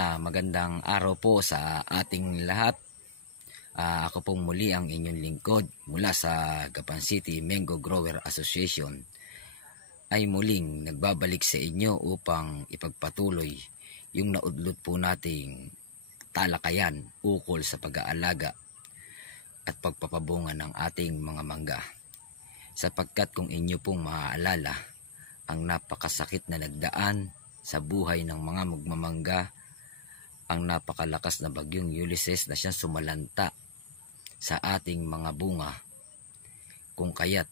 Magandang araw po sa ating lahat. Ako pong muli ang inyong lingkod mula sa Gapan City Mango Grower Association ay muling nagbabalik sa inyo upang ipagpatuloy yung naudlot po nating talakayan ukol sa pag-aalaga at pagpapabunga ng ating mga mangga. Sapagkat kung inyo pong maaalala, ang napakasakit na nagdaan sa buhay ng mga magmamangga, ang napakalakas na bagyong Ulysses na siyang sumalanta sa ating mga bunga, kung kaya't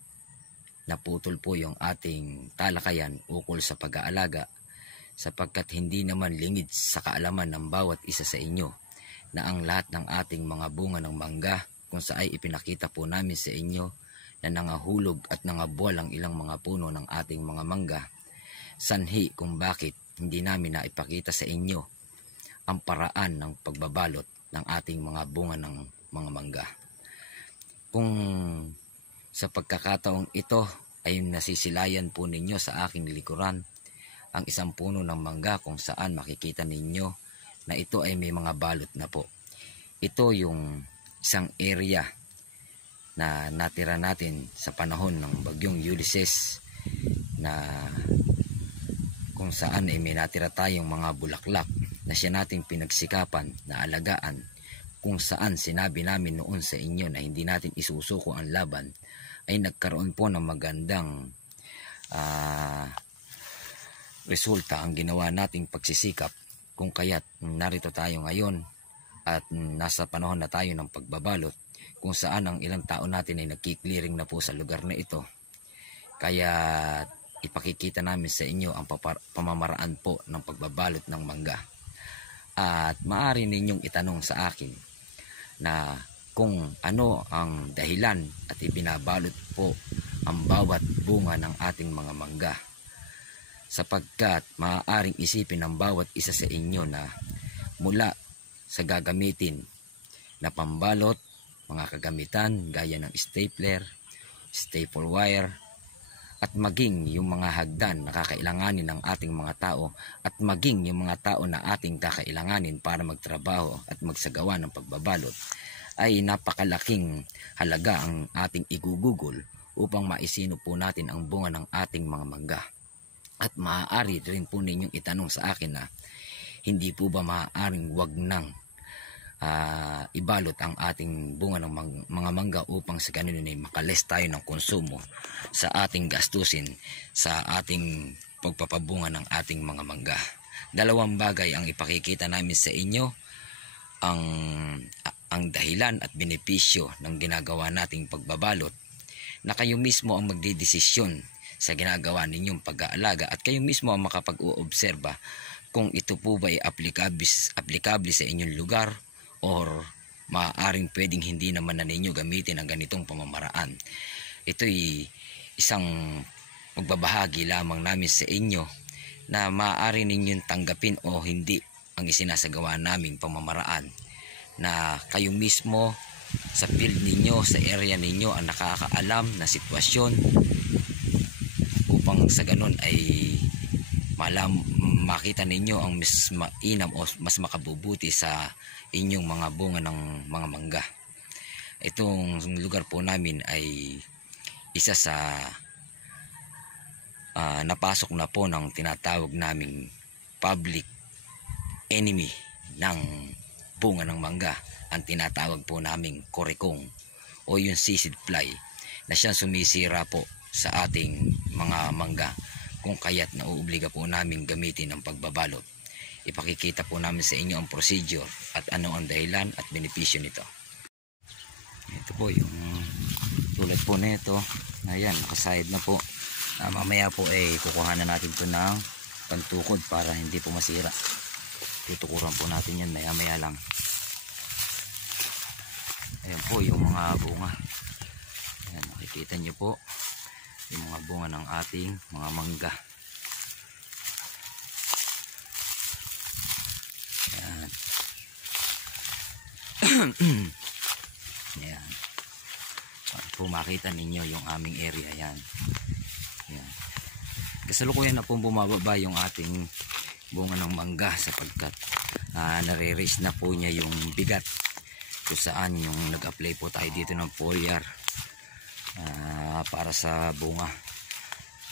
naputol po yung ating talakayan ukol sa pag-aalaga, sapagkat hindi naman lingid sa kaalaman ng bawat isa sa inyo na ang lahat ng ating mga bunga ng mangga kung saan ay ipinakita po namin sa inyo na nangahulog at nangabuwal ang ilang mga puno ng ating mga mangga, sanhi kung bakit hindi namin na ipakita sa inyo ang paraan ng pagbabalot ng ating mga bunga ng mga mangga. Kung sa pagkakataong ito ay nasisilayan po ninyo sa aking likuran ang isang puno ng mangga kung saan makikita ninyo na ito ay may mga balot na po. Ito yung isang area na natira natin sa panahon ng bagyong Ulysses, na kung saan ay may natira tayong mga bulaklak na siya nating pinagsikapan na alagaan, kung saan sinabi namin noon sa inyo na hindi natin isusuko ang laban, ay nagkaroon po ng magandang resulta ang ginawa nating pagsisikap, kung kaya't narito tayo ngayon at nasa panahon na tayo ng pagbabalot, kung saan ang ilang tao natin ay nagki-clearing na po sa lugar na ito. Kaya ipakikita namin sa inyo ang pamamaraan po ng pagbabalot ng mangga. At maaari ninyong itanong sa akin na kung ano ang dahilan at ibinabalot po ang bawat bunga ng ating mga mangga, sapagkat maaaring isipin ng bawat isa sa inyo na mula sa gagamitin na pambalot, mga kagamitan gaya ng stapler, staple wire, at maging yung mga hagdan na kakailanganin ng ating mga tao, at maging yung mga tao na ating kakailanganin para magtrabaho at magsagawa ng pagbabalot, ay napakalaking halaga ang ating igugugol upang maisino po natin ang bunga ng ating mga mangga. At maaari rin po ninyong itanong sa akin na hindi po ba maaaring wag nang ibalot ang ating bunga ng mga mangga upang sa ganun ay makales tayo ng konsumo sa ating gastusin sa ating pagpapabunga ng ating mga mangga. Dalawang bagay ang ipakikita namin sa inyo, ang dahilan at benepisyo ng ginagawa nating pagbabalot, na kayo mismo ang magdedesisyon sa ginagawa ninyong pag-aalaga, at kayo mismo ang makapag-uobserba kung ito po ba ay aplikable sa inyong lugar, or maaaring pwedeng hindi naman na ninyo gamitin ang ganitong pamamaraan. Ito'y isang magbabahagi lamang namin sa inyo na maaari ninyong tanggapin o hindi ang isinasagawa naming pamamaraan, na kayo mismo sa field ninyo, sa area ninyo ang nakakaalam na sitwasyon, upang sa ganun ay makita ninyo ang mas mainam o mas makabubuti sa inyong mga bunga ng mga mangga. Itong lugar po namin ay isa sa napasok na po ng tinatawag naming public enemy ng bunga ng mangga, ang tinatawag po naming korikong o yung sisid fly, na siyang sumisira po sa ating mga mangga, kung kaya't nauobliga po namin gamitin ang pagbabalot. Ipakikita po namin sa inyo ang procedure at ano ang dahilan at benepisyo nito. Ito po yung tulad po nito, ayan, nakaside na po. Mamaya po kukuhanan natin ito ng pantukod para hindi po masira. Tutukuran po natin yan maya maya lang. Ayan po yung mga bunga. Ayan, nakikita nyo po yung mga bunga ng ating mga mangga. Ayan. Ayan. Para po makita ninyo yung aming area. Ayan. Ayan. Kasalukuyan na po bumababa yung ating bunga ng mangga sapagkat nare-raise na po niya yung bigat kung saan yung nag-apply po tayo dito ng foliar para sa bunga,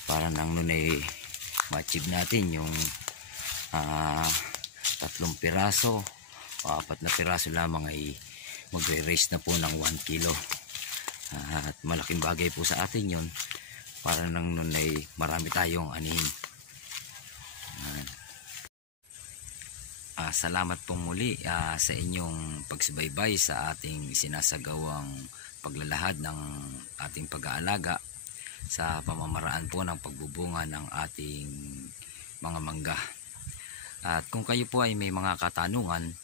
para nang nun ay ma-achieve natin yung 3 piraso o 4 na piraso lamang ay magre-raise na po ng 1 kilo. At malaking bagay po sa atin yon, para nang nun ay marami tayong anihin. Salamat pong muli sa inyong pagsubaybay sa ating sinasagawang paglalahad ng ating pag-aalaga sa pamamaraan po ng pagbubunga ng ating mga mangga. At kung kayo po ay may mga katanungan,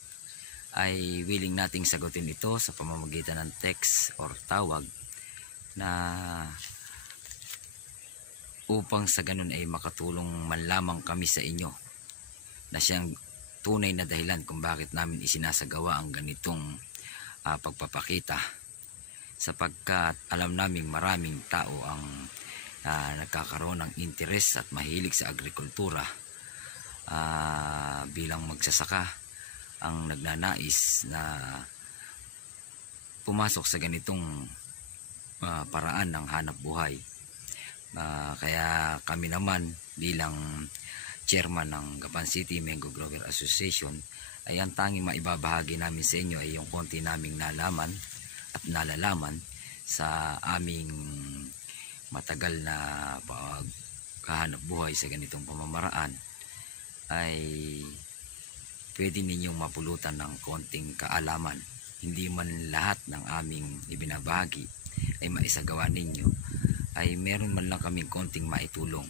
ay willing nating sagutin ito sa pamamagitan ng text or tawag, na upang sa ganun ay makatulong man lamang kami sa inyo, na siyang tunay na dahilan kung bakit namin isinasagawa ang ganitong pagpapakita, sapagkat alam naming maraming tao ang nagkakaroon ng interes at mahilig sa agrikultura, bilang magsasaka ang nagnanais na pumasok sa ganitong paraan ng hanap buhay. Kaya kami naman bilang chairman ng Gapan City Mango Grower Association ay ang tanging maibabahagi namin sa inyo ay yung konti naming nalaman at nalalaman sa aming matagal na paghahanap buhay sa ganitong pamamaraan, ay pwede ninyong mapulutan ng konting kaalaman. Hindi man lahat ng aming ibinabahagi ay maisagawa ninyo, ay meron man lang kaming konting maitulong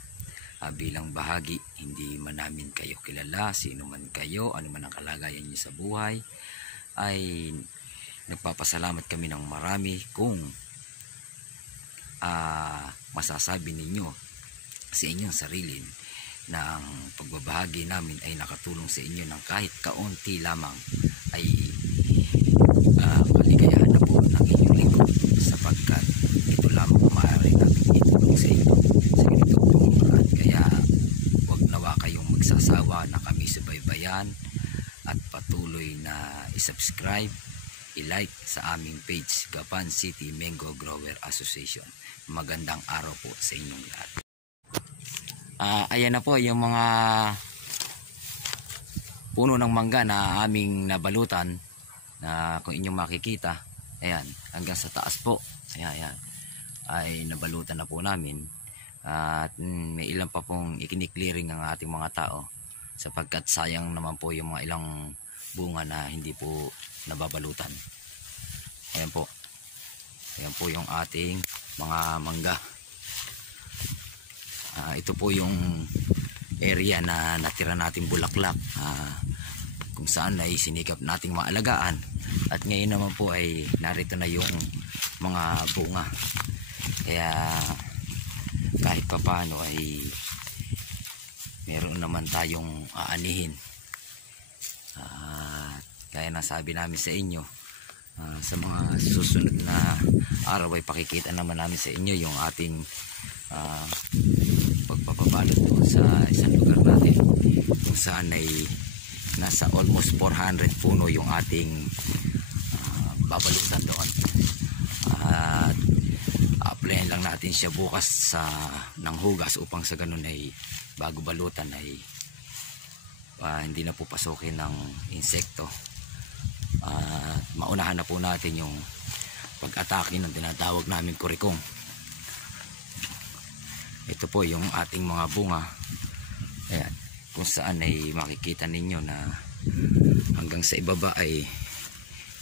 bilang bahagi. Hindi man namin kayo kilala, sino man kayo, ano man ang kalagayan niyo sa buhay, ay nagpapasalamat kami ng marami kung masasabi ninyo sa inyong sarili na ang pagbabahagi namin ay nakatulong sa inyo ng kahit kaunti lamang, ay kaligayahan na po ng inyong lingkod, sapagkat ito lamang maaari namin itulong sa inyo sa ganitong pamamaraan. Kaya huwag nawa kayong magsasawa na kami subaybayan at patuloy na isubscribe, i-like sa aming page, Gapan City Mango Grower Association. Magandang araw po sa inyong lahat. Ayan na po yung mga puno ng mangga na aming nabalutan, na kung inyong makikita, ayan, hanggang sa taas po, ayan, ay nabalutan na po namin. At may ilan pa pong ikiniklearing ng ating mga tao, sapagkat sayang naman po yung mga ilang bunga na hindi po nababalutan. Ayan po yung ating mga mangga. Ito po yung area na natira nating bulaklak, kung saan ay sinikap nating maalagaan, at ngayon naman po ay narito na yung mga bunga. Kaya kahit papaano ay meron naman tayong aanihin. Kaya nasabi namin sa inyo, sa mga susunod na araw ay pakikita naman namin sa inyo yung ating pagpapabalot doon sa isang lugar natin, kung saan ay nasa almost 400 puno yung ating babalutan doon. At applyan lang natin siya bukas ng hugas, upang sa ganun ay bago balutan ay hindi na po pasukin ng insekto. Maunahan na po natin yung pag-atake ng tinatawag namin kurikong. Ito po yung ating mga bunga. Ayan, kung saan ay makikita ninyo na hanggang sa ibaba ay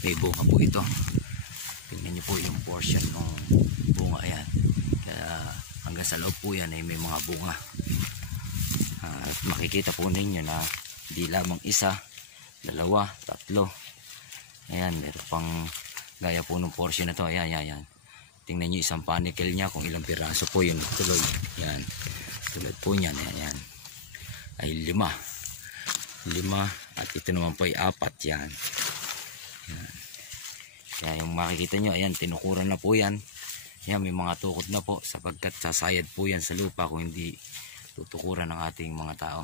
may bunga po ito. Tingnan nyo po yung portion ng bunga. Ayan, kaya hanggang sa loob po yan ay may mga bunga. At makikita po ninyo na di lamang isa, dalawa, tatlo. Ayan, meron pang gaya po ng portion na to. Ayan. Tingnan nyo isang panicle niya kung ilang piraso po yun tuloy. Yan, tulad po niyan. Ayan, ay 5 at ito naman po ay 4. Yan. Kaya yung makikita nyo, ayan, tinukuran na po yan. Ayan, may mga tukod na po, sapagkat sasayad po yan sa lupa kung hindi tutukuran ng ating mga tao.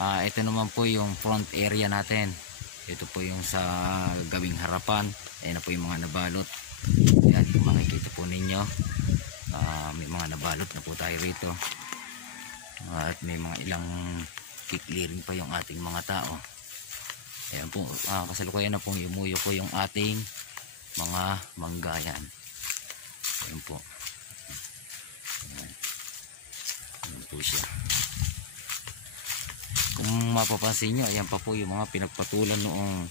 Ito naman po yung front area natin. Ito po yung sa gawing harapan. Ayan na po yung mga nabalot. Ayan, kung makikita po ninyo, may mga nabalot na po tayo rito. At may mga ilang kiklearing pa yung ating mga tao. Ayan po, kasalukuyan na pong umuyo po yung ating mga mangga. Ayan po. Ayan po siya. Kung mapapansin nyo, ayan pa po yung mga pinagpatulan noong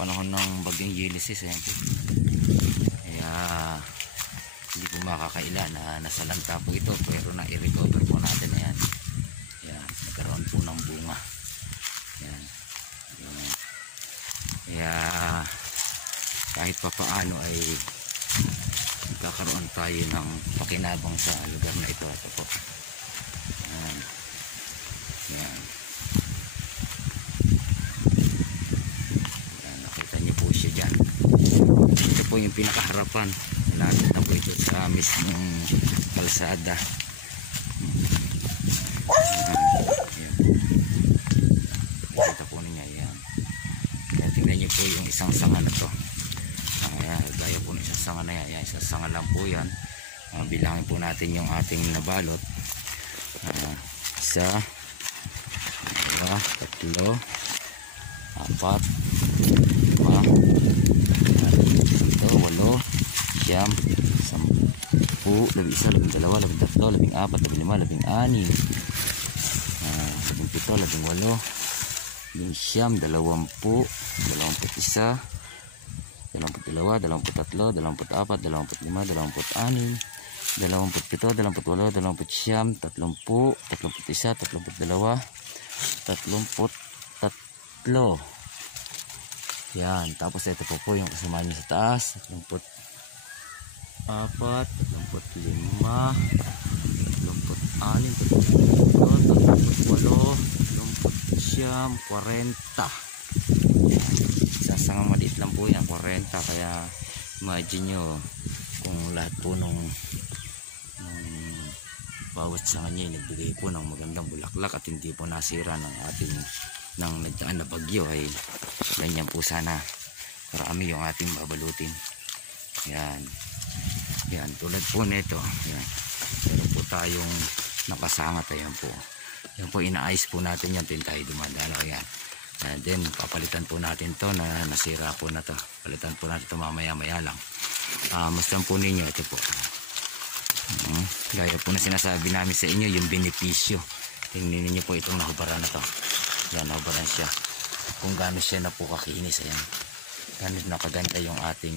panahon ng bagyong Ulysses. Ayan po. Kaya hindi po makakaila na nasalanta po ito, pero na-recover po natin. Ayan. Ayan, nagkaroon po ng bunga. Ayan. Ayan. Kaya kahit pa paano ay magkakaroon tayo ng pakinabang sa lugar na ito. Ito po. Ayan. Ayan. Ayan, nakita niyo po siya dyan. Ito po yung pinakaharapan. Nakita po ito sa mismong kalsada. Ayan. Nakita po ninyo. Ayan. Kaya tingnan niyo po yung isang sanga na to. Ayan, gaya po ng isang sanga na yan. Ayan, isang sanga lang po yan. Bilangin po natin yung ating nabalot. Isa, dalawa, tatlo, apat, lima, ito, 8, 9, 10, 11, 12, 13, 14, 15, 16, 17, 18, 19, 20, 21, 22, 23, 24, 25, 26, 27, 28, 29, 30, 31, 32, 33. Yan, tapos ito po yung kasama niya sa taas, 34, 35, 36, 37, 40. Isang maliit lang po yan, 40. Kaya imagine nyo kung lahat po nung bawat sa kanya nagbigay po ng magandang bulaklak at hindi po nasira ng ating nagdaan na bagyo, ay ganyan po sana karami yung ating babalutin. Yan, yan, tulad po nito. Yan, meron po tayong nakasangat. Ayan po, yan po, inaayos po natin yan din tayo dumadala. Yan, and then papalitan po natin to na nasira po na to. Palitan po natin to mamaya maya lang. Mastan po ninyo ito po. Gaya po na sinasabi namin sa inyo, yung benepisyo. Tingnan niyo po itong nahubaran na to. Yan, nahubaran siya. Kung gaano siya na po kakinis. Ayan, gaano na kaganda yung ating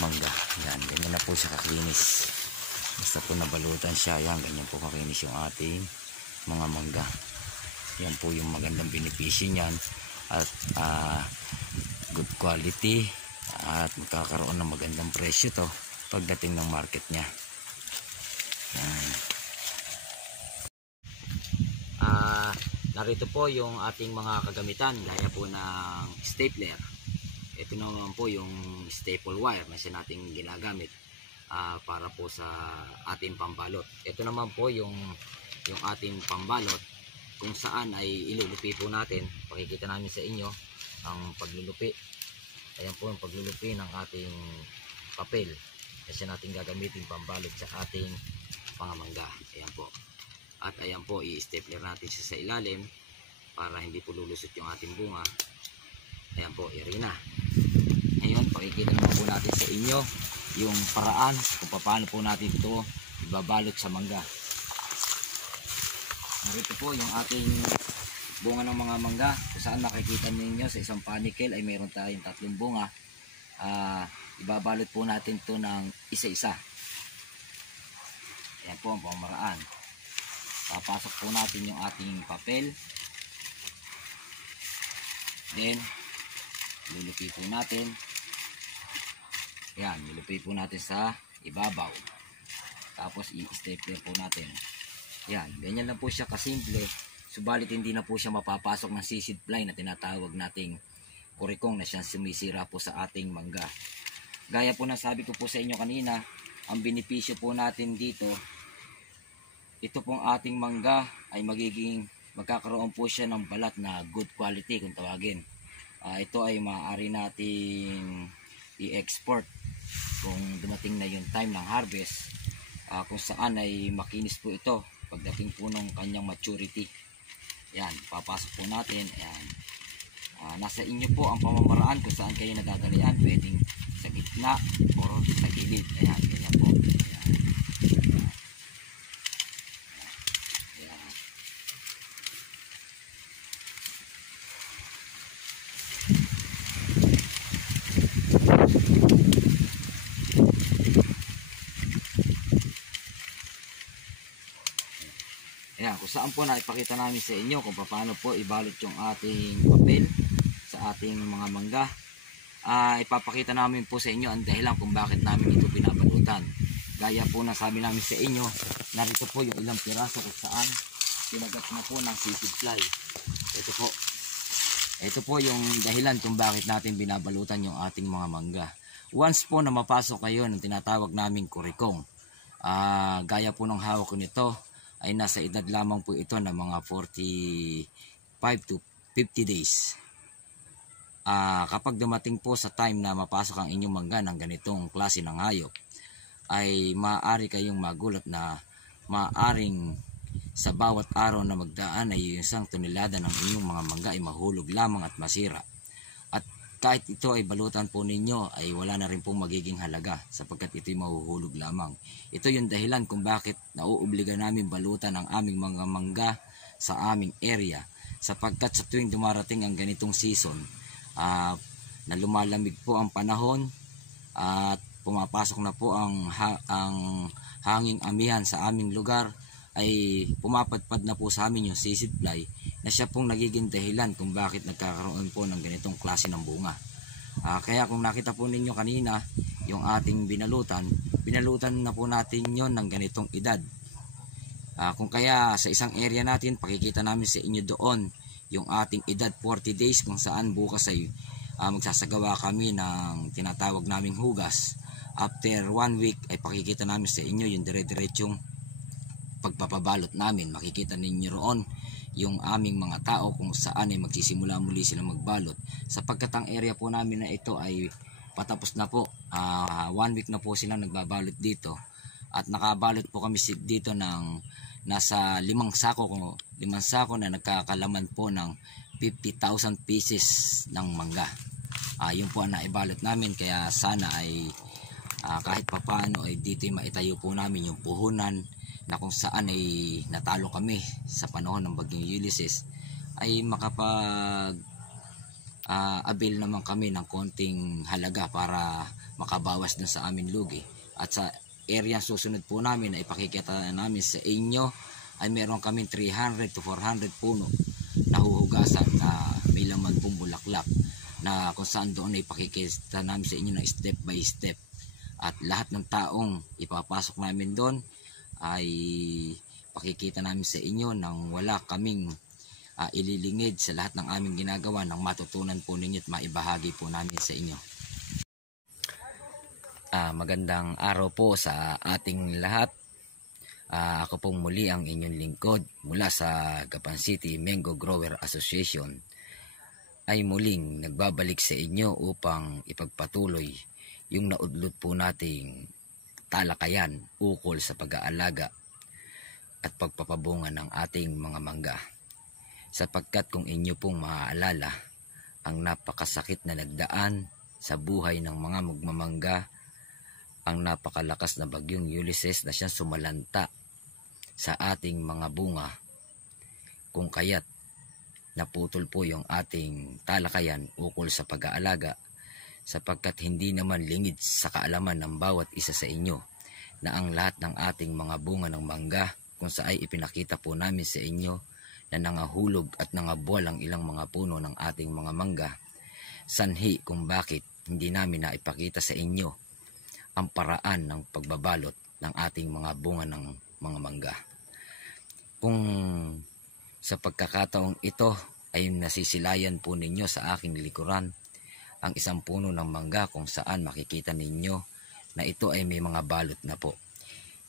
mangga. Yan, ganyan na po siya kakinis. Basta po nabalutan siya. Yan, ganyan po kakinis yung ating mga mangga. Yan po yung magandang benepisyo niyan. At good quality. At magkakaroon ng magandang presyo to pagdating ng market niya. Narito po yung ating mga kagamitan, gaya po ng stapler. Ito naman po yung staple wire na siya nating ginagamit para po sa ating pambalot. Ito naman po yung ating pambalot, kung saan ay ilulupi po natin. Pakikita namin sa inyo ang paglulupi. Ayan po yung paglulupi ng ating papel na siya natin gagamitin pambalot sa ating mga mangga. Ayan po. At ayan po, i-stapler natin siya sa ilalim para hindi po lulusot yung ating bunga. Ayan po, irina. Ngayon, pakikita naman po natin sa inyo yung paraan kung paano po natin ito ibabalot sa mangga. Narito po yung ating bunga ng mga mangga, kung saan makikita ninyo sa isang panicle ay mayroon tayong 3 bunga. Ibabalot po natin ito ng isa-isa. Ayan po ang pamaraan. Papasok po natin yung ating papel. Then, lulupi po natin. Ayan, lulupi po natin sa ibabaw. Tapos, i-stapler po natin. Ayan, ganyan lang po siya kasimple. Subalit, hindi na po siya mapapasok ng sisid ply na tinatawag nating kurikong na siyang sumisira po sa ating mangga. Gaya po na sabi ko po sa inyo kanina, ang benepisyo po natin dito, ito pong ating mangga ay magiging magkakaroon po siya ng balat na good quality kung tawagin. Ito ay maaari nating i-export kung dumating na yung time ng harvest, kung saan ay makinis po ito pagdating po ng kanyang maturity. Yan, papasok po natin. Ayan. Nasa inyo po ang pamamaraan kung saan kayo nadadalian, pwedeng sa gitna o sa gilid. Ayan, ganyan po. Ayan. Ayan. Ayan, kung saan po naipakita namin sa inyo kung paano po ibalot yung ating papel sa ating mga mangga. Ipapakita namin po sa inyo ang dahilan kung bakit namin ito binabalutan. Gaya po na sabi namin sa inyo, narito po yung ilang piraso kung saan pinagat na po ng sisig fly. Ito po. Ito po yung dahilan kung bakit natin binabalutan yung ating mga mangga. Once po na mapasok kayo ng tinatawag naming kurikong, gaya po ng hawak ko nito, ay nasa edad lamang po ito na mga 45 to 50 days. Kapag dumating po sa time na mapasok ang inyong mangga ng ganitong klase ng hayop, ay maaari kayong magulat na maaring sa bawat araw na magdaan ay isang tonelada ng inyong mga mangga ay mahulog lamang at masira. At kahit ito ay balutan po ninyo ay wala na rin pong magiging halaga sapagkat ito'y mahuhulog lamang. Ito yung dahilan kung bakit nauobliga namin balutan ang aming mga mangga sa aming area, sapagkat sa tuwing dumarating ang ganitong season, na lumalamig po ang panahon at pumapasok na po ang hanging amihan sa aming lugar, ay pumapadpad na po sa amin yung sisig fly na siya pong nagiging dahilan kung bakit nagkakaroon po ng ganitong klase ng bunga. Kaya kung nakita po ninyo kanina yung ating binalutan na po natin yon ng ganitong edad. Kung kaya sa isang area natin, pakikita namin sa inyo doon yung ating edad 40 days kung saan bukas ay magsasagawa kami ng tinatawag naming hugas. After 1 week ay pakikita namin sa inyo yung dire-diretsong pagpapabalot namin. Makikita ninyo roon yung aming mga tao kung saan ay magsisimula muli sila magbalot, sapagkat ang area po namin na ito ay patapos na po. 1 week na po silang nagbabalot dito at nakabalot po kami dito ng nasa 5 sako na nagkakalaman po ng 50,000 pieces ng mangga. Yun po ang naibalot namin, kaya sana ay kahit papaano ay dito ay maitayo po namin yung puhunan na kung saan ay natalo kami sa panahon ng bagyong Ulysses, ay makapag avail naman kami ng konting halaga para makabawas dun sa amin lugi. At sa area susunod po namin ay ipakikita namin sa inyo ay meron kami 300 to 400 puno na huhugasan na may laman pong bulaklak, na kung saan doon ay ipakikita namin sa inyo ng step by step. At lahat ng taong ipapasok namin doon ay pakikita namin sa inyo nang wala kaming ililingid sa lahat ng aming ginagawa, nang matutunan po ninyo at maibahagi po namin sa inyo. Magandang araw po sa ating lahat. Ako pong muli ang inyong lingkod mula sa Gapan City Mango Grower Association, ay muling nagbabalik sa inyo upang ipagpatuloy yung naudlot po nating talakayan ukol sa pag-aalaga at pagpapabunga ng ating mga mangga. Sapagkat kung inyo pong maaalala ang napakasakit na nagdaan sa buhay ng mga magmamangga, ang napakalakas na bagyong Ulysses na siyang sumalanta sa ating mga bunga, kung kaya't naputol po yung ating talakayan ukol sa pag-aalaga, sapagkat hindi naman lingid sa kaalaman ng bawat isa sa inyo na ang lahat ng ating mga bunga ng mangga kung saan ay ipinakita po namin sa inyo na nangahulog at nangabuwal ang ilang mga puno ng ating mga mangga, sanhi kung bakit hindi namin naipakita sa inyo ang paraan ng pagbabalot ng ating mga bunga ng mga mangga. Kung sa pagkakataong ito ay nasisilayan po ninyo sa aking likuran ang isang puno ng mangga kung saan makikita ninyo na ito ay may mga balot na po.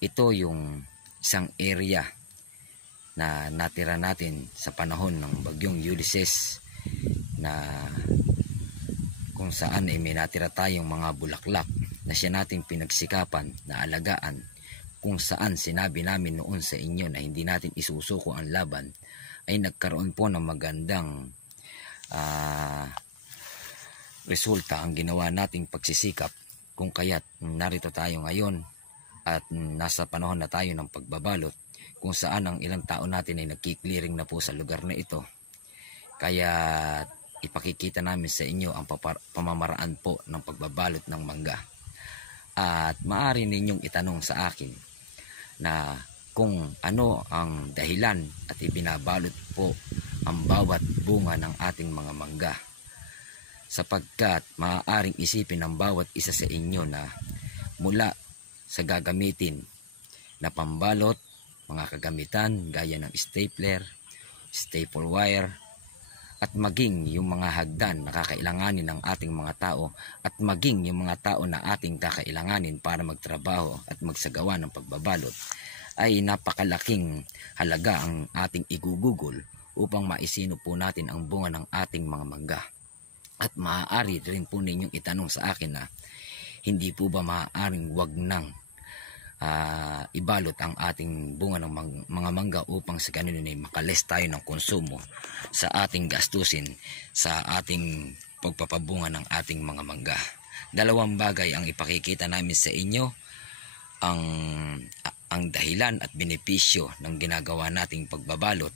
Ito yung isang area na natira natin sa panahon ng bagyong Ulysses, na kung saan ay may natira tayong mga bulaklak na siya nating pinagsikapan na alagaan, kung saan sinabi namin noon sa inyo na hindi natin isusuko ang laban, ay nagkaroon po ng magandang resulta ang ginawa nating pagsisikap, kung kaya't narito tayo ngayon at nasa panahon na tayo ng pagbabalot, kung saan ang ilang tao natin ay nagki-clearing na po sa lugar na ito. Kaya ipakikita namin sa inyo ang pamamaraan po ng pagbabalot ng mangga. At maaari ninyong itanong sa akin na kung ano ang dahilan at ibinabalot po ang bawat bunga ng ating mga mangga, sapagkat maaaring isipin ng bawat isa sa inyo na mula sa gagamitin na pambalot, mga kagamitan gaya ng stapler, staple wire, at maging yung mga hagdan na kakailanganin ng ating mga tao, at maging yung mga tao na ating kakailanganin para magtrabaho at magsagawa ng pagbabalot, ay napakalaking halaga ang ating igugugol upang maisino po natin ang bunga ng ating mga mangga. At maaari rin po ninyong itanong sa akin na hindi po ba maaaring wag nang ibalot ang ating bunga ng mga mangga upang sa ganun ay makalis tayo ng konsumo sa ating gastusin sa ating pagpapabunga ng ating mga mangga. Dalawang bagay ang ipakikita namin sa inyo, ang dahilan at benepisyo ng ginagawa nating pagbabalot,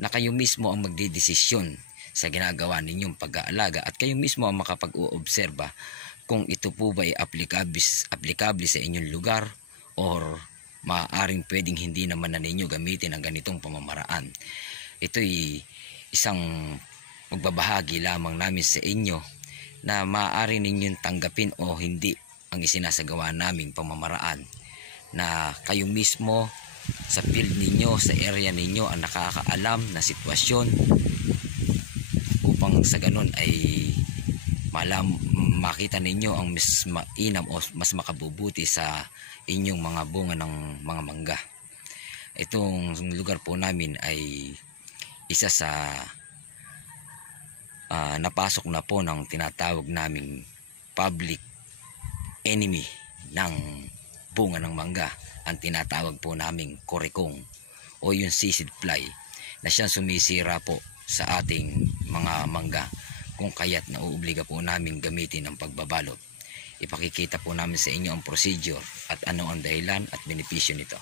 na kayo mismo ang magdedesisyon sa ginagawa ninyong pag-aalaga, at kayo mismo ang makapag-uobserba kung ito po ba ay aplikable sa inyong lugar, or maaaring pwedeng hindi naman na ninyo gamitin ang ganitong pamamaraan. Ito'y isang magbabahagi lamang namin sa inyo na maaari ninyong tanggapin o hindi ang isinasagawa naming pamamaraan, na kayo mismo sa field ninyo, sa area ninyo ang nakakaalam na sitwasyon, upang sa ganun ay makita ninyo ang mas mainam o mas makabubuti sa inyong mga bunga ng mga mangga. Itong lugar po namin ay isa sa napasok na po ng tinatawag naming public enemy ng bunga ng mangga, ang tinatawag po naming korikong o yung sisid fly, na siyang sumisira po sa ating mga mangga, kung kaya't nauobliga po namin gamitin ang pagbabalot. Ipakikita po namin sa inyo ang procedure at ano ang dahilan at benepisyo nito.